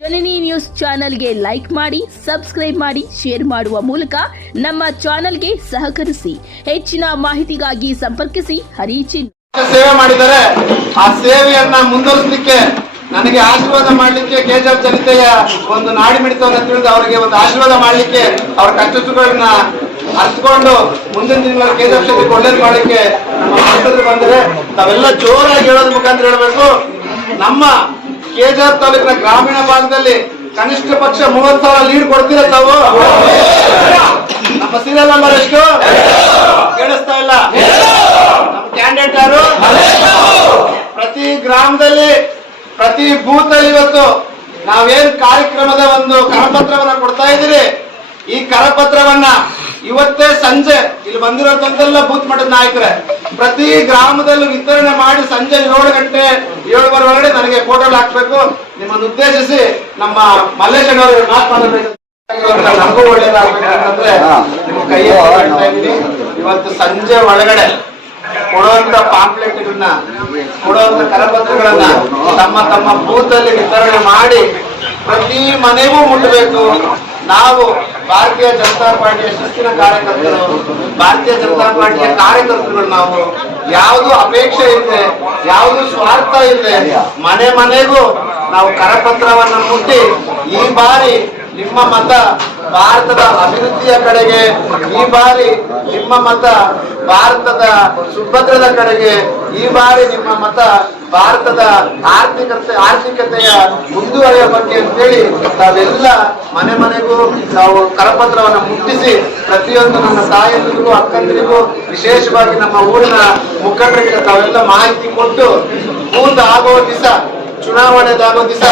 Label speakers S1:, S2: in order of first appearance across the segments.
S1: ಜನನಿ news ಚಾನೆಲ್ಗೆ like ಮಾಡಿ, subscribe ಮಾಡಿ, ಶೇರ್ ಮಾಡುವ ಮೂಲಕ ನಮ್ಮ ಚಾನೆಲ್ಗೆ ಸಹಕರಿಸಿ. ಹೆಚ್ಚಿನ ಮಾಹಿತಿಗಾಗಿ ಸಂಪರ್ಕಿಸಿ. ಹರಿಚಿನ್
S2: ಸೇವೆ ಮಾಡಿದರೆ ಆ ಸೇವೆಯನ್ನ ಮುಂದುವರಿಸಲಿಕ್ಕೆ ನನಗೆ ಆಶೀರ್ವಾದ ಮಾಡಲಿಕ್ಕೆ ಕೆಜಿಎಫ್ ಜನತೆಯ ಒಂದು ನಾಡಿ ಮಿಡಿತವನ್ನ ತಿಳಿದು ಅವರಿಗೆ ಒಂದು ಆಶೀರ್ವಾದ ಮಾಡಲಿಕ್ಕೆ ಅವರ ಕಷ್ಟಗಳನ್ನ ಅರ್ಥಕೊಂಡು ಮುಂದಿನ ದಿನಗಳಲ್ಲಿ ಕೆಜಿಎಫ್ ಜನತೆಗೆ ಒಳ್ಳೇದು ಮಾಡಲಿಕ್ಕೆ ಬಂದರೆ ತಾವೆಲ್ಲ ಜೋರಾಗಿ ಹೇಳೋದ್ರ ಮುಖಾಂತರ ಹೇಳಬೇಕು. ನಮ್ಮ ಕೆಜಿಎಫ್ ತಾಲೂಕಿನ ಗ್ರಾಮೀಣ ಭಾಗದಲ್ಲಿ ಕನಿಷ್ಠ ಪಕ್ಷ ಮೂವತ್ ಸಾವಿರ ಲೀಡ್ ಕೊಡ್ತೀರ ತಾವು? ನಮ್ಮ ಸೀರಿಯಲ್ ನಂಬರ್ ಎಷ್ಟು? ಕೇಳಿಸ್ತಾ ಇಲ್ಲ. ನಮ್ಮ ಕ್ಯಾಂಡಿಡೇಟ್ ಯಾರು? ಪ್ರತಿ ಗ್ರಾಮದಲ್ಲಿ, ಪ್ರತಿ ಬೂತ್ ಇವತ್ತು ನಾವೇನ್ ಕಾರ್ಯಕ್ರಮದ ಒಂದು ಕರಪತ್ರವನ್ನ ಕೊಡ್ತಾ ಇದ್ದೀರಿ? ಈ ಕರಪತ್ರವನ್ನ ಇವತ್ತೇ ಸಂಜೆ, ಇಲ್ಲಿ ಬಂದಿರೋದಂತೆಲ್ಲ ಬೂತ್ ಮಟ್ಟದ ನಾಯಕರೇ ಪ್ರತಿ ಗ್ರಾಮದಲ್ಲೂ ವಿತರಣೆ ಮಾಡಿ ಸಂಜೆ ಏಳು ಗಂಟೆ ಏಳುವರೆ ಒಳಗಡೆ ನನಗೆ ಫೋಟೋ ಹಾಕ್ಬೇಕು. ನಿಮ್ಮನ್ನು ಉದ್ದೇಶಿಸಿ ನಮ್ಮ ಮಲ್ಲೇಶ್ವರ ಅವರು ಮಾತನಾಡಬೇಕು ನಮಗೂ ಒಳ್ಳೇದಾಗ್ಬೇಕು ಅಂತಂದ್ರೆ ನಿಮ್ಮ ಕೈಯ ಇವತ್ತು ಸಂಜೆ ಒಳಗಡೆ ಕೊಡುವಂತ ಪಾಂಪ್ಲೆಟ್ಗಳನ್ನ ಕೊಡುವಂತ ಕರಪತ್ರಗಳನ್ನ ತಮ್ಮ ತಮ್ಮ ಬೂತ್ ಅಲ್ಲಿ ವಿತರಣೆ ಮಾಡಿ ಪ್ರತಿ ಮನೆಗೂ ಮುಟ್ಟಬೇಕು. ನಾವು ಭಾರತೀಯ ಜನತಾ ಪಾರ್ಟಿಯ ಶಿಸ್ತಿನ ಕಾರ್ಯಕರ್ತರು, ಭಾರತೀಯ ಜನತಾ ಪಾರ್ಟಿಯ ಕಾರ್ಯಕರ್ತರುಗಳು ನಾವು, ಯಾವುದು ಅಪೇಕ್ಷೆ ಇದೆ ಯಾವುದು ಸ್ವಾರ್ಥ ಇದೆ ಮನೆ ಮನೆಗೂ ನಾವು ಕರಪತ್ರವನ್ನು ಮುಟ್ಟಿ ಈ ಬಾರಿ ನಿಮ್ಮ ಮತ ಭಾರತದ ಅಭಿವೃದ್ಧಿಯ ಕಡೆಗೆ ಈ ಬಾರಿ ನಿಮ್ಮ ಮತ ಭಾರತದ ಸುಭದ್ರದ ಕಡೆಗೆ ಈ ಬಾರಿ ನಿಮ್ಮ ಮತ ಭಾರತದ ಆರ್ಥಿಕತೆ, ಆರ್ಥಿಕತೆಯ ಮುಂದುವರಿಯ ಬಗ್ಗೆ ಅಂತೇಳಿ ತಾವೆಲ್ಲ ಮನೆ ಮನೆಗೂ ನಾವು ಕರಪತ್ರವನ್ನು ಮುಟ್ಟಿಸಿ ಪ್ರತಿಯೊಂದು ನನ್ನ ತಾಯಂದಿರಿಗೂ, ಅಕ್ಕಂದಿರಿಗೂ, ವಿಶೇಷವಾಗಿ ನಮ್ಮ ಊರಿನ ಮುಖಂಡರಿಗೆ ತಾವೆಲ್ಲ ಮಾಹಿತಿ ಕೊಟ್ಟು ಬೂತ್ ಆಗೋ ದಿವಸ ಚುನಾವಣೆದಾಗೋ ದಿವಸ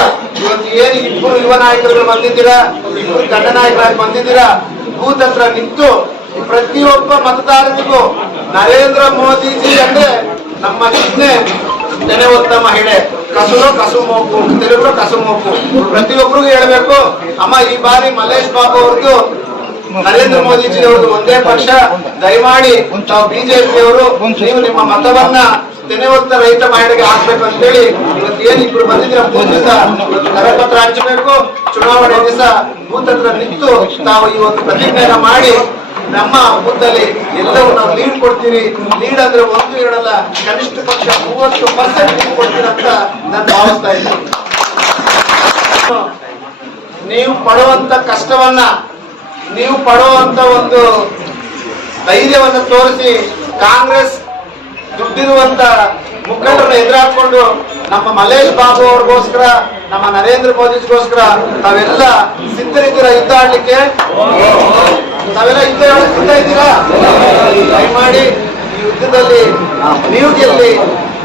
S2: ಇವತ್ತು ಏನು ಇಬ್ಬರು ಯುವ ನಾಯಕರು ಬಂದಿದ್ದೀರಾ, ಇಬ್ಬರು ಗಂಡ ನಾಯಕರಾಗಿ ಬಂದಿದ್ದೀರಾ ಬೂತ್ ಹತ್ರ ನಿಂತು ಪ್ರತಿಯೊಬ್ಬ ಮತದಾರರಿಗೂ ನರೇಂದ್ರ ಮೋದಿಜಿ ಅಂದ್ರೆ ನಮ್ಮ ಚಿಹ್ನೆ ನೆನೆ ಹೊತ್ತ ಮಹಿಳೆ. ಕಸುರು, ಕಸು ಮೋಪು, ತೆಲುಗು ಕಸು ಮೋಪು. ಪ್ರತಿಯೊಬ್ಬರಿಗೂ ಹೇಳ್ಬೇಕು, ಅಮ್ಮ, ಈ ಬಾರಿ ಮಲ್ಲೇಶ್ ಬಾಬು ಅವ್ರದ್ದು ನರೇಂದ್ರ ಮೋದಿಜಿ ಅವ್ರದ್ದು ಒಂದೇ ಪಕ್ಷ. ದಯಮಾಡಿ ಬಿಜೆಪಿ ಅವರು, ನೀವು ನಿಮ್ಮ ಮತವನ್ನ ತೆನೆವತ್ತ ರೈತ ಮಹಿಳೆಗೆ ಹಾಕ್ಬೇಕು ಅಂತೇಳಿ ಏನ್ ಇಬ್ರು ಬಂದಿದ್ರೆ ಮೂರ್ ದಿವಸ ಕರಪತ್ರ ಹಂಚಬೇಕು. ಚುನಾವಣೆ ದಿವಸ ಬೂತ್ ನಿಂತು ತಾವು ಈ ಒಂದು ಪ್ರತಿಜ್ಞೆಯನ್ನ ಮಾಡಿ ನಮ್ಮ ಬೂತಲ್ಲಿ ಎಲ್ಲವೂ ನಾವು ಲೀಡ್ ಕೊಡ್ತೀವಿ. ಲೀಡ್ ಅಂದ್ರೆ ಒಂದು, ಎರಡಲ್ಲ, ಕನಿಷ್ಠ ಪಕ್ಷ ಮೂವತ್ತು ಪರ್ಸೆಂಟ್ ಲೀಡ್ ಕೊಡ್ತೀರ ಅಂತ ನಾನು ಭಾವಿಸ್ತಾ ಇದ್ದೀನಿ. ನೀವು ಪಡುವಂತ ಕಷ್ಟವನ್ನ, ನೀವು ಪಡುವಂತ ಒಂದು ಧೈರ್ಯವನ್ನ ತೋರಿಸಿ ಕಾಂಗ್ರೆಸ್ ದುಡ್ಡಿರುವಂತ ಮುಖಂಡರನ್ನ ಎದುರಾಕೊಂಡು ನಮ್ಮ ಮಲೇಶ್ ಬಾಬು ಅವ್ರಿಗೋಸ್ಕರ, ನಮ್ಮ ನರೇಂದ್ರ ಮೋದಿಗೋಸ್ಕರ ತಾವೆಲ್ಲ ಸಿದ್ಧರಿದ್ದೀರಾ ಯುದ್ಧ ಆಡ್ಲಿಕ್ಕೆ ತಾವೆಲ್ಲ ಯುದ್ಧ ಸಿದ್ಧ ಇದ್ದೀರಾ ದಯಮಾಡಿ ಈ ಯುದ್ಧದಲ್ಲಿ ನೀವು ಗೆಲ್ಲಿ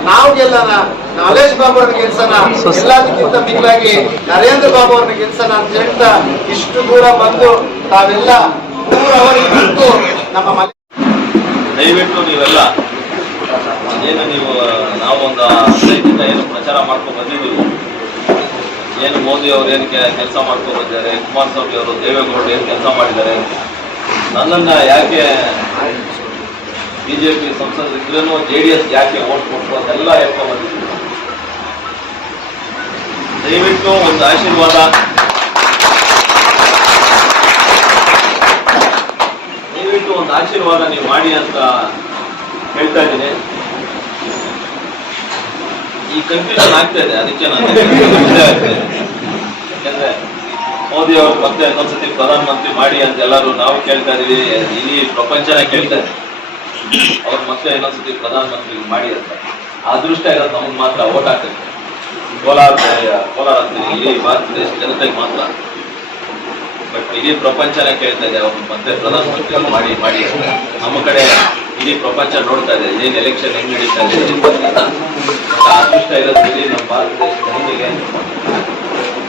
S2: ನಾವು ಗೆಲ್ಲನ ನಾಲೇಶ್ ಬಾಬು ಅವ್ರನ್ನ ಗೆಲ್ಸನ ಎಲ್ಲದಕ್ಕಿಂತ ಮಿಗಿಲಾಗಿ ನರೇಂದ್ರ ಬಾಬು ಅವ್ರನ್ನ ಗೆಲ್ಸನ ಅಂತ ಹೇಳ್ತಾ ಇಷ್ಟು ದೂರ ಬಂದು ತಾವೆಲ್ಲ ಮೂರು ಅವರಿಗೆ ನಮ್ಮ ಮನೆ
S3: ದಯವಿಟ್ಟು ನೀವೆಲ್ಲ ಏನು ನೀವು ನಾವು ಒಂದು ಏನು ಪ್ರಚಾರ ಮಾಡ್ಕೊಂಡು ಬಂದಿದ್ದೀವಿ? ಏನು ಮೋದಿ ಅವರು ಏನು ಕೆಲಸ ಮಾಡ್ಕೊಂಡು ಬಂದಿದ್ದಾರೆ? ಕುಮಾರಸ್ವಾಮಿ ಅವರು ದೇವೇಗೌಡರು ಏನು ಕೆಲಸ ಮಾಡಿದ್ದಾರೆ? ನನ್ನನ್ನು ಯಾಕೆ ಬಿ ಜೆ ಪಿ ಸಂಸದರಿದ್ರೂ ಜೆ ಡಿ ಎಸ್ ಯಾಕೆ ಓಟ್ ಕೊಟ್ಟರು ಅದೆಲ್ಲ ಹೇಳ್ಕೊಂಡು ದಯವಿಟ್ಟು ಒಂದು ಆಶೀರ್ವಾದ. ದಯವಿಟ್ಟು ಒಂದು ಆಶೀರ್ವಾದ ನೀವು ಮಾಡಿ ಅಂತ ಹೇಳ್ತಾ ಇದ್ದೀನಿ. ಕನ್ಫ್ಯೂಷನ್ ಆಗ್ತಾ ಇದೆ, ಅದಕ್ಕೆ ನಾನು ಯಾಕಂದ್ರೆ ಮೋದಿ ಅವರು ಮತ್ತೆ ಇನ್ನೊಂದ್ಸತಿ ಪ್ರಧಾನಮಂತ್ರಿ ಮಾಡಿ ಅಂತ ಎಲ್ಲರೂ ನಾವು ಕೇಳ್ತಾ ಇದೀವಿ, ಇಡೀ ಪ್ರಪಂಚನೇ ಕೇಳ್ತಾ ಇದೆ. ಅವ್ರು ಮತ್ತೆ ಇನ್ನೊಂದ್ಸತಿ ಪ್ರಧಾನಮಂತ್ರಿ ಮಾಡಿ ಅಂತ. ಅದೃಷ್ಟ ಇರೋದು ನಮಗೆ ಮಾತ್ರ ಓಟ್ ಆಗ್ತದೆ ಕೋಲಾರ ಕೋಲಾರ ಅಂತೀನಿ ಇಡೀ ಭಾರತ ದೇಶ ಜನತೆಗೆ ಮಾತ್ರ. ಬಟ್ ಇಡೀ ಪ್ರಪಂಚನೇ ಕೇಳ್ತಾ ಇದೆ, ಅವ್ರು ಮತ್ತೆ ಪ್ರಧಾನಮಂತ್ರಿ ಮಾಡಿ ಮಾಡಿ ನಮ್ಮ ಇಡೀ ಪ್ರಪಂಚ ನೋಡ್ತಾ ಇದೆ. ಏನ್ ಎಲೆಕ್ಷನ್ ಹೆಂಗ್ ನಡೀತಾ ಇದೆ ಅದೃಷ್ಟ ಇರೋದು ನಮ್ಮ ಭಾರತ ದೇಶದ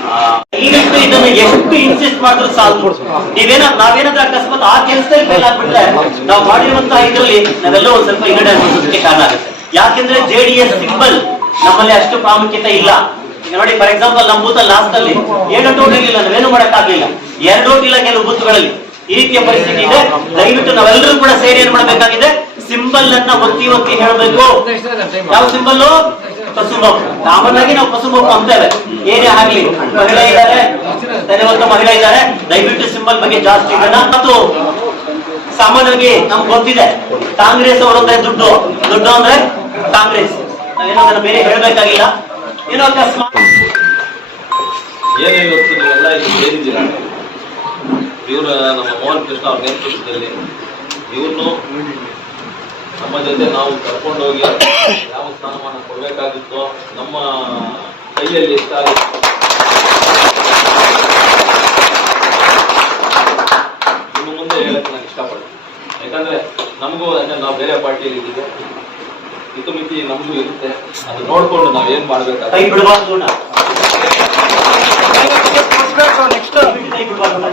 S3: ಆ,
S4: ದಯವಿಟ್ಟು ಎಷ್ಟು ಇನ್ಸಿಸ್ಟ್ ಮಾಡಿದ್ರು ಸಾಲದು. ನೀವೇನ ನಾವೇನಾದ್ರೂ ಅಕಸ್ಮಾತ್ ಆ ಕೆಲಸದಲ್ಲಿ ಫೇಲ್ ಆಗ್ಬಿಟ್ರೆ ನಾವು ಮಾಡಿರುವಂತಹ ಇದರಲ್ಲಿ ನಾವೆಲ್ಲ ಒಂದ್ ಸ್ವಲ್ಪ ಹಿನ್ನಡೆ ಅನುಭವಿಸೋದಕ್ಕೆ ಕಾರಣ ಆಗುತ್ತೆ. ಯಾಕೆಂದ್ರೆ ಜೆ ಡಿ ಎಸ್ ಸಿಂಬಲ್ ನಮ್ಮಲ್ಲಿ ಅಷ್ಟು ಪ್ರಾಮುಖ್ಯತೆ ಇಲ್ಲ. ನೋಡಿ ಫಾರ್ ಎಕ್ಸಾಂಪಲ್ ನಮ್ಮ ಬೂತ್ ಲಾಸ್ಟ್ ಅಲ್ಲಿ ಏನು ಓಟ್ ಇರಲಿಲ್ಲ ನಾವೇನು ಮಾಡಕ್ಕಾಗ್ಲಿಲ್ಲ. ಎರಡು ಓಟ್ ಇಲ್ಲ ಕೆಲವು ಬೂತ್ಗಳಲ್ಲಿ. ಈ ರೀತಿಯ ಪರಿಸ್ಥಿತಿ ಇದೆ. ದಯವಿಟ್ಟು ನಾವೆಲ್ಲರೂ ಕೂಡ ಸೇರಿ ಏನ್ ಮಾಡ್ಬೇಕಾಗಿದೆ? ಸಿಂಬಲ್ ಅನ್ನ ಒತ್ತಿ ಒತ್ತಿ ಹೇಳಬೇಕು. ಯಾವ ಸಿಂಬಲ್ ಕಸುಬು ಕಾಮನ್ ನಾವು ಕಸುಬು ಅಂತೇವೆ. ಏನೇ ಆಗ್ಲಿ. ಮಹಿಳೆ ಇದ್ದಾರೆ. ಮಹಿಳೆ ಇದ್ದಾರೆ. ದಯವಿಟ್ಟು ಸಿಂಬಲ್ ಬಗ್ಗೆ ಜಾಸ್ತಿ ಮತ್ತು ಸಾಮಾನ್ಯವಾಗಿ ನಮ್ಗೆ ಗೊತ್ತಿದೆ, ಕಾಂಗ್ರೆಸ್ ಅವರಂದ್ರೆ ದುಡ್ಡು. ದುಡ್ಡು ಅಂದ್ರೆ ಕಾಂಗ್ರೆಸ್. ನಾವೇನೋ ಬೇರೆ ಹೇಳ್ಬೇಕಾಗಿಲ್ಲ. ಏನೋ ಅಕಸ್ಮಾತ್.
S3: ಏನು ಇವತ್ತು ನೀವೆಲ್ಲ ಇಲ್ಲಿ ಸೇರಿದ್ದೀರಾ ಇವರು ನಮ್ಮ ಮೋಹನ್ ಕೃಷ್ಣ ಅವ್ರ ನೇತೃತ್ವದಲ್ಲಿ. ಇವ್ರನ್ನು ನಮ್ಮ ಜೊತೆ ನಾವು ಕರ್ಕೊಂಡು ಹೋಗಿ ಯಾವ ಸ್ಥಾನಮಾನ ಕೊಡಬೇಕಾಗಿತ್ತೋ ನಮ್ಮ ಕೈಯಲ್ಲಿ ಎಷ್ಟಾಗಿತ್ತು ಇನ್ನು ಮುಂದೆ ಹೇಳಕ್ಕೆ ನಾನು ಇಷ್ಟಪಡ್ತೀನಿ ಯಾಕಂದ್ರೆ ನಮಗೂ ಅಂದ್ರೆ ನಾವು ಬೇರೆ ಪಾರ್ಟಿಯಲ್ಲಿ ಇದ್ದೀವಿ. ಹಿತಮಿತಿ ನಮಗೂ ಇರುತ್ತೆ. ಅದು ನೋಡ್ಕೊಂಡು ನಾವು ಏನ್ ಮಾಡ್ಬೇಕಾಗ್ತದೆ
S4: ಕೈ ಬಿಡಬಾರ್ದು ಅಣ್ಣ.
S2: ನೆಕ್ಸ್ಟ್
S4: ಕೈ ಬಿಡಬಾರ್ದು ಅಣ್ಣ.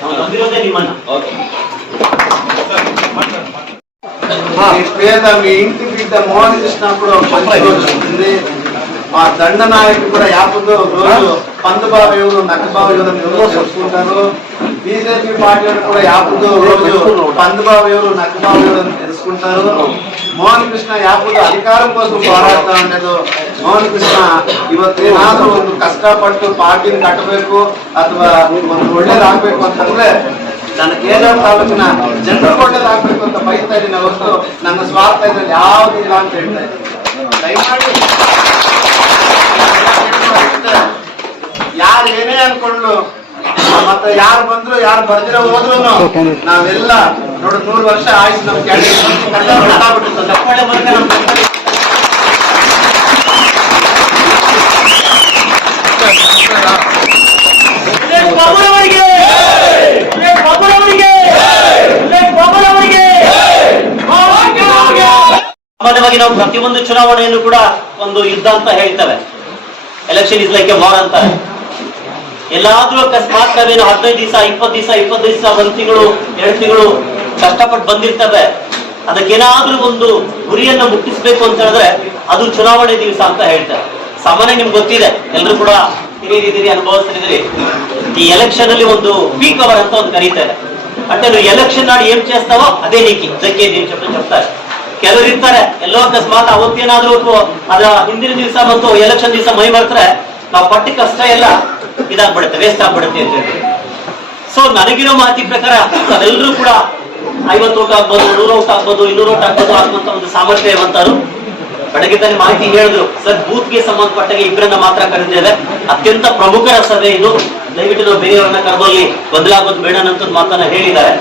S4: ನಾವು ನಂಬಿರೋದೇ ನಿಮ್ಮನ್ನ
S3: ಓಕೆ.
S2: పేద మీ ఇంటి బిడ్డ మోహన్ కృష్ణప్పుడు పంచుకోవచ్చు మా దండ నాయకుడు కూడా యాపతో రోజు పందుబావ ఎవరు నక్కబావ యువరు తెలుసుకుంటారు బీజేపీ పార్టీ కూడా యాపతో రోజు పందుబావ యువరు నక్కబావ యువరు తెలుసుకుంటారు. మోహన్ కృష్ణ యాపతో అధికారం కోసం పోరాడుతా ఉండదు మోహన్ కృష్ణ ఇవతి ಏನಾದ್ರೂ కష్టపడుతూ పార్టీని ಪಾರ್ಟಿನ ಕಟ್ಟಬೇಕು ಅಥವಾ ಒಂದು ಒಳ್ಳೆ ಆಗ್ಬೇಕು ನನ್ನ ಕೇರಳ ತಾಲೂಕಿನ ಜನರು ಒಳ್ಳೇದಾಗ್ಬೇಕು ಅಂತ ಬಯಸ್ತಾ ಇದ್ದೀನಿ ಹೊರತು ನನ್ನ ಸ್ವಾರ್ಥ ಇದ್ರಲ್ಲಿ ಯಾವ್ದು ಇಲ್ಲ ಅಂತ ಹೇಳ್ತಾ ಇದ್ದೀನಿ. ಯಾರು ಏನೇ ಅನ್ಕೊಂಡ್ಲು ಮತ್ತೆ ಯಾರು ಬಂದ್ರು, ಯಾರು ಬರ್ದಿರೋ ಹೋದ್ರು ನಾವೆಲ್ಲ ನೋಡು, ನೂರು ವರ್ಷ ಆಯ್ತು ನಮ್
S4: ಪ್ರತಿಯೊಂದು ಚುನಾವಣೆಯನ್ನು ಕೂಡ ಒಂದು ಯುದ್ಧ ಅಂತ ಹೇಳ್ತಾರೆ. Election is like a war ಅಂತಾರೆ ಎಲ್ಲಾದ್ರೂ ಅಕಸ್ಮಾತ್ ನಾವೇನು ಹದಿನೈದು ದಿವಸ, ಇಪ್ಪತ್ತು ದಿವಸ ಇಪ್ಪತ್ತು ದಿವಸ ಒಂದು ತಿಂಗಳು ಕಷ್ಟಪಟ್ಟು ಬಂದಿರ್ತವೆ. ಅದಕ್ಕೇನಾದ್ರೂ ಒಂದು ಗುರಿಯನ್ನ ಮುಟ್ಟಿಸ್ಬೇಕು ಅಂತ ಹೇಳಿದ್ರೆ ಅದು ಚುನಾವಣೆ ದಿವಸ ಅಂತ ಹೇಳ್ತಾರೆ. ಸಾಮಾನ್ಯ ನಿಮ್ಗೆ ಗೊತ್ತಿದೆ ಎಲ್ಲರೂ ಕೂಡ ಹಿರಿಯರಿದ್ದೀರಿ ಅನುಭವಿಸ್ತಿದ್ದೀರಿ. ಈ ಎಲೆಕ್ಷನ್ ಅಲ್ಲಿ ಒಂದು ಪೀಕ್ ಅವರ್ ಅಂತ ಒಂದು ಕರೀತಾರೆ. అంటే ಎಲೆಕ್ಷನ್ ನಾಡು ಏನ್ ಚೇಸ್ತಾವೋ ಅದೇ ರೀತಿ ಇದಕ್ಕೆ ನೀವು ಚೆಪ್ತಾರೆ. ಕೆಲವರಿರ್ತಾರೆ ಎಲ್ಲೋ ಅಕಸ್ಮಾತ್ ಅವತ್ತೇನಾದ್ರೂ ಅದ ಹಿಂದಿನ ದಿವಸ ಮತ್ತು ಎಲೆಕ್ಷನ್ ದಿವಸ ಮೈ ಬರ್ತಾರೆ ನಾವು ಪಟ್ಟಿ ಕಷ್ಟ ಎಲ್ಲ ಇದಾಗ್ಬಿಡುತ್ತೆ ವೇಸ್ಟ್ ಆಗ್ಬಿಡುತ್ತೆ ಅಂತ ಹೇಳಿ ಸೊ ನನಗಿರೋ ಮಾತಿ ಪ್ರಕಾರ ಅವೆಲ್ಲರೂ ಕೂಡ ಐವತ್ತು ಓಟ್ ಆಗ್ಬೋದು, ನೂರ ಓಟ್ ಆಗ್ಬೋದು, ಇನ್ನೂರು ಓಟ್ ಆಗ್ಬೋದು ಆಗುವಂತ ಒಂದು ಸಾಮರ್ಥ್ಯ ಇರುವಂತವ್ರು ಬೆಳಗ್ಗೆ ತಾನೆ ಮಾಹಿತಿ ಹೇಳಿದ್ರು, ಸರ್ ಬೂತ್ಗೆ ಸಂಬಂಧಪಟ್ಟಾಗ ಇಬ್ಬರನ್ನ ಮಾತ್ರ ಕರೆದಿದ್ದೇವೆ. ಅತ್ಯಂತ ಪ್ರಮುಖರ ಸಭೆ ಇದು. ದಯವಿಟ್ಟು ನಾವು ಬೇರೆಯವರನ್ನ ಕರ್ಬಲ್ಲಿ ಬದಲಾಗೋದು ಬೇಡ ಅಂತ ಮಾತನ್ನ ಹೇಳಿದ್ದಾರೆ.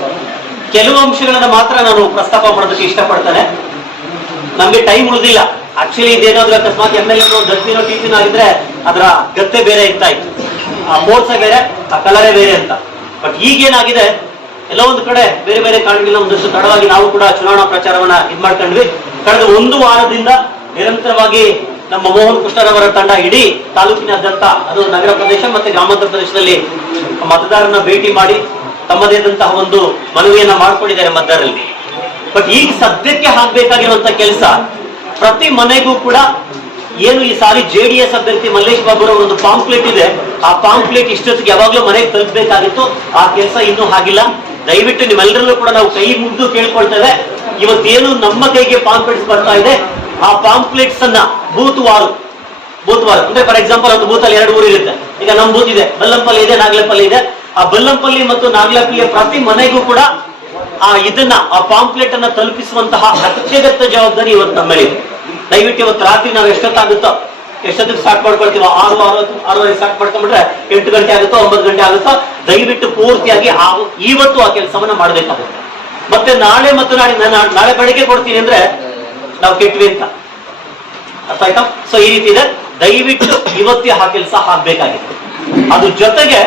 S4: ಕೆಲವು ಅಂಶಗಳನ್ನ ಮಾತ್ರ ನಾನು ಪ್ರಸ್ತಾಪ ಮಾಡೋದಕ್ಕೆ ಇಷ್ಟಪಡ್ತೇನೆ. ನಮ್ಗೆ ಟೈಮ್ ಉಳಿದಿಲ್ಲ. ಆಕ್ಚುಲಿ ಇದೇನಾದ್ರೂ ಅಕಸ್ಮಾತ್ M L A dustbin tiffin ಆಗಿದ್ರೆ ಅದರ ಗತ್ತೆ ಬೇರೆ ಇರ್ತಾ ಇತ್ತು ಆ ಫೋರ್ಸ ಬೇರೆ, ಆ ಕಲರೇ ಬೇರೆ ಅಂತ. ಬಟ್ ಈಗೇನಾಗಿದೆ ಎಲ್ಲ ಒಂದು ಕಡೆ ಬೇರೆ ಬೇರೆ ಕಾರಣಗಳಿಂದ ಒಂದಷ್ಟು ತಡವಾಗಿ ನಾವು ಕೂಡ ಚುನಾವಣಾ ಪ್ರಚಾರವನ್ನ ಇದ್ ಮಾಡ್ಕೊಂಡ್ವಿ. ಕಳೆದ ಒಂದು ವಾರದಿಂದ ನಿರಂತರವಾಗಿ ನಮ್ಮ ಮೋಹನ್ ಕೃಷ್ಣರವರ ತಂಡ ಇಡೀ ತಾಲೂಕಿನಾದ್ಯಂತ, ಅದು ನಗರ ಪ್ರದೇಶ ಮತ್ತೆ ಗ್ರಾಮಾಂತರ ಪ್ರದೇಶದಲ್ಲಿ ಮತದಾರರನ್ನ ಭೇಟಿ ಮಾಡಿ ತಮ್ಮದೇ ಆದಂತಹ ಒಂದು ಮನವಿಯನ್ನ ಮಾಡ್ಕೊಂಡಿದ್ದಾರೆ ಮತದಾರರಲ್ಲಿ. ಬಟ್ ಈಗ ಸದ್ಯಕ್ಕೆ ಆಗ್ಬೇಕಾಗಿರುವಂತ ಕೆಲಸ, ಪ್ರತಿ ಮನೆಗೂ ಕೂಡ ಏನು ಈ ಸಾರಿ ಜೆ ಡಿ ಎಸ್ ಅಭ್ಯರ್ಥಿ ಮಲ್ಲೇಶ್ ಬಾಬುರ ಒಂದು ಪಾಂಪ್ಲೆಟ್ ಇದೆ. ಆ ಪಾಂಪ್ಲೆಟ್ ಇಷ್ಟೊತ್ತಿಗೆ ಯಾವಾಗ್ಲೂ ಮನೆಗೆ ತಲುಪಬೇಕಾಗಿತ್ತು. ಆ ಕೆಲಸ ಇನ್ನೂ ಆಗಿಲ್ಲ. ದಯವಿಟ್ಟು ನಿಮ್ಮೆಲ್ಲರಲ್ಲೂ ಕೂಡ ನಾವು ಕೈ ಮುಗ್ದು ಕೇಳ್ಕೊಳ್ತೇವೆ. ಇವತ್ತೇನು ನಮ್ಮ ಕೈಗೆ ಪಾಂಪ್ಲೆಟ್ಸ್ ಬರ್ತಾ ಇದೆ. ಆ ಪಾಂಪ್ಲೆಟ್ಸ್ ಅನ್ನ ಬೂತ್ ವಾರು ಬೂತ್ ವಾರ ಅಂದ್ರೆ ಫಾರ್ ಎಕ್ಸಾಂಪಲ್ ಒಂದು ಬೂತ್ ಅಲ್ಲಿ ಎರಡು ಊರು ಇರುತ್ತೆ. ಈಗ ನಮ್ಮ ಬೂತ್ ಇದೆ. ಬಲ್ಲಂಪಲ್ಲಿ ಇದೆ ನಾಗಲಪಲ್ಲಿ ಇದೆ. ಆ ಬಲ್ಲಂಪಲ್ಲಿ ಮತ್ತು ನಾಗಲಪಲ್ಲಿಯ ಪ್ರತಿ ಮನೆಗೂ ಕೂಡ ಆ ಇದನ್ನ, ಆ ಪಾಂಪ್ಲೆಟ್ ಅನ್ನ ತಲುಪಿಸುವಂತಹ ಅತ್ಯಗತ್ಯ ಜವಾಬ್ದಾರಿ ಇವತ್ತು ನಮ್ಮ ಮೇಲಿದೆ ದಯವಿಟ್ಟು ಇವತ್ತು ರಾತ್ರಿ ನಾವು ಎಷ್ಟೊತ್ತಾಗುತ್ತೋ, ಎಷ್ಟೊತ್ತಿಗೆ ಸ್ಟಾರ್ಟ್ ಮಾಡ್ಕೊಳ್ತೀವೋ, ಆರು ಆರು, ಆರೂವರೆ ಸ್ಟಾರ್ಟ್ ಮಾಡ್ಕೊಂಡ್ಬಿಟ್ರೆ ಎಂಟು ಗಂಟೆ ಆಗುತ್ತೋ, ಒಂಬತ್ತು ಗಂಟೆ ಆಗುತ್ತೋ, ದಯವಿಟ್ಟು ಪೂರ್ತಿಯಾಗಿ ಆ ಇವತ್ತು ಆ ಕೆಲಸವನ್ನ ಮಾಡಬೇಕಾಗುತ್ತೆ. ಮತ್ತೆ ನಾಳೆ ಮತ್ತು ನಾಳೆ ನಾಳೆ ಬೆಳಗ್ಗೆ ಕೊಡ್ತೀನಿ ಅಂದ್ರೆ ನಾವು ಕೆಟ್ವಿ ಅಂತ. ಅರ್ಥ ಆಯ್ತಾ? ಸೊ ಈ ರೀತಿ ಇದೆ. ದಯವಿಟ್ಟು ಇವತ್ತೇ ಆ ಕೆಲಸ ಆಗ್ಬೇಕಾಗಿತ್ತು ಅದ್ರ ಜೊತೆಗೆ